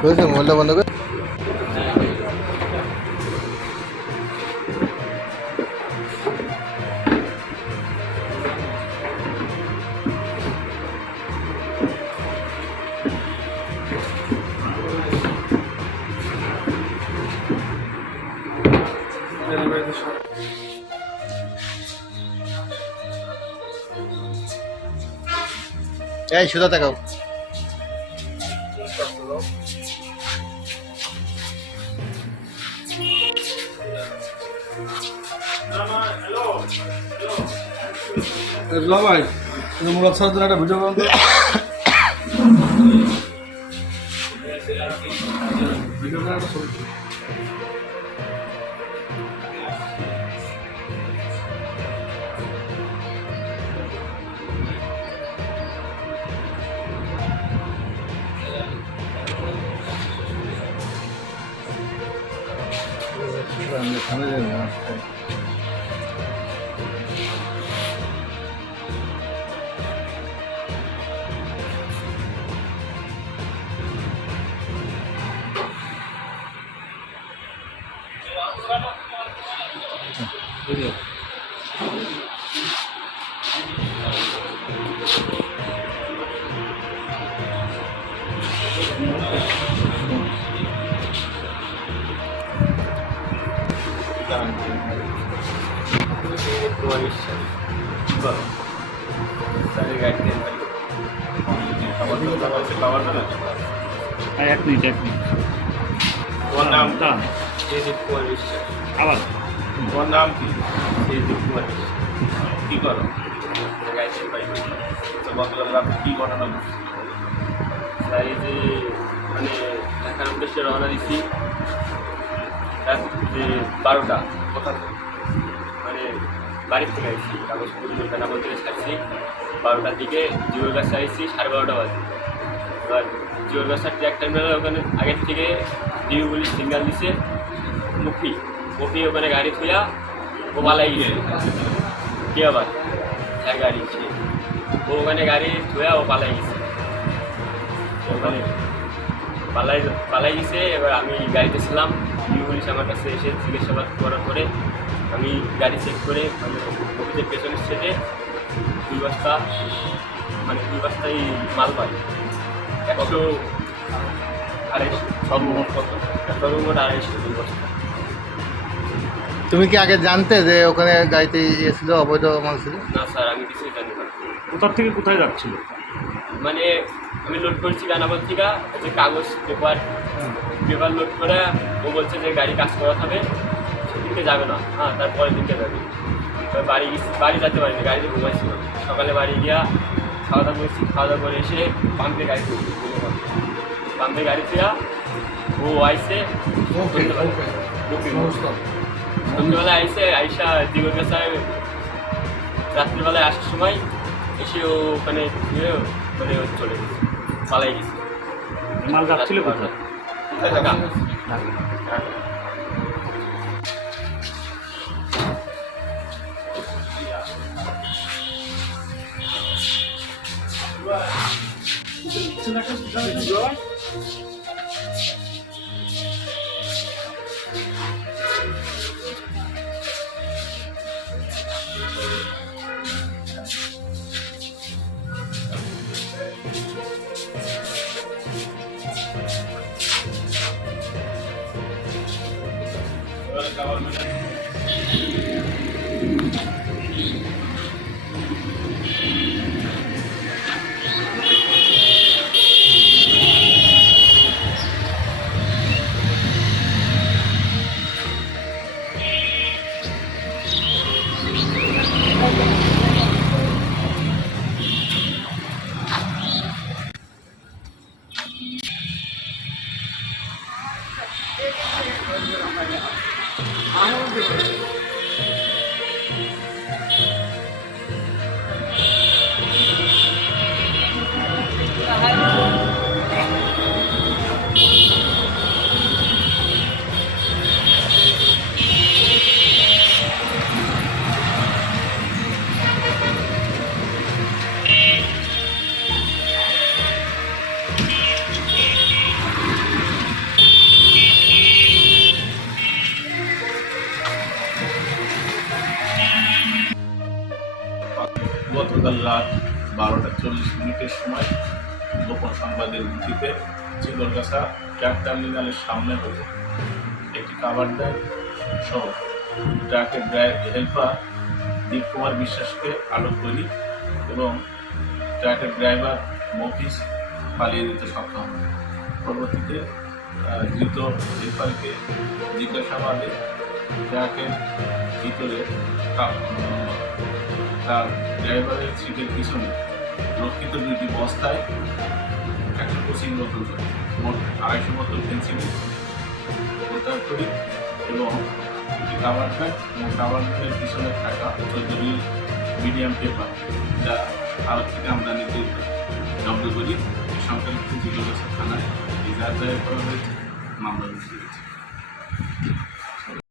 করেছে মোবাইলটা বন্ধ করে। এই সুদা তাকাও ভাই মুরাদ স্যারদের একটা ভিডিও বানাতে ভিডিও 们的团队阵容啊，对。嗯，对 এক মিনিট এক মিনিট। তোমার নাম কুমার বিশ্বাস আবার। তোমার নাম কি শ্রীদীপ কুমার বিশ্বাস কী করো? তো গতকাল রাতে কী ঘটনা এই যে মানে ঢাকার উদ্দেশ্যে রওনা দিচ্ছি। রাত বারোটা, কোথা মানে বাড়ির থেকে আসছি কাগজপত্র বেনাপল থেকে ছাড়ছি বারোটার দিকে জিওর কাছে আসছি সাড়ে বারোটা বাজে। এবার জিওর কাছার ট্র্যাক টার্মিনাল ওখানে আগের থেকে ডিউ বলি সিগন্যাল দিছে, মুখি। মুখি ওখানে গাড়ি থুয়া ও পালাই গেছে। কে আবার হ্যাঁ গাড়ি। ও ওখানে গাড়ি থুয়া ও পালাই গেছে। ওখানে পালাই পালাই গেছে এবার আমি গাড়িতে ছিলাম। পুলিশ আমার কাছে এসে জিজ্ঞাসাবাদ করার পরে আমি গাড়ি চেক করে মানে অফিসের পেছনের সেটে দুই বস্তা মানে দুই বস্তাই মাল পাই। একশো আড়াইশো সর্বমোট কত? সর্বমোট আড়াইশো দুই বস্তা। তুমি কি আগে জানতে যে ওখানে গাড়িতে ইয়ে ছিল অবৈধ মাল ছিল? না স্যার আমি কিছুই জানি না। কোথার থেকে কোথায় যাচ্ছিল? মানে আমি লোড করছি বেনাপল থেকে যে কাগজ পেপার পেপার লোড করে ও বলছে যে গাড়ি কাজ করাতে হবে সেদিনকে যাবে না। হ্যাঁ তারপরের দিনকে যাবে। বাড়ি বাড়ি যেতে পারিনি গাড়িতে ঘুমাইছিল সকালে বাড়ি গিয়া খাওয়া দাওয়া করছি খাওয়া দাওয়া করে এসে পাম্পে গাড়ি পাম্পে গাড়ি তুয়া ও আইসে সন্ধ্যেবেলা আইসে আইসা দিগর কাছে রাত্রিবেলায় আসার সময় এসে ও ওখানে ধরে চলে গেছে। পালাই গেছে। মাল যাচ্ছিল কোথায়? I don't do it. Dhaka. রাত বারোটা চল্লিশ মিনিটের সময় গোপন সংবাদের ভিত্তিতে চিতলগাছা ট্রাক টার্মিনালের সামনে হতে একটি কাবার ব্যাগ সহ ট্রাকের হেল্পার দীপ কুমার বিশ্বাসকে আটক করি এবং ট্রাকের ড্রাইভার মফিস পালিয়ে দিতে সক্ষম পরবর্তীতে ধৃত হেল্পারকে জিজ্ঞাসাবাদে ট্রাকের ভিতরে তার ড্রাইভারের সিটের পিছনে রক্ষিত দুইটি বস্তায় একশো পঁচিশ বোতল মোট আড়াইশো বোতল পেন্সিল উদ্ধার করি এবং একটি কাভার ব্যাগ এবং কাভার ব্যাগের পিছনে থাকা চোদ্দটি মিডিয়াম পেপার যা ভারত থেকে আমদানি জব্দ করি এই সংক্রান্ত জিজ্ঞাসা থানায় ইজাহার দায়ের করা হয়েছে, মামলা রুজু হয়েছে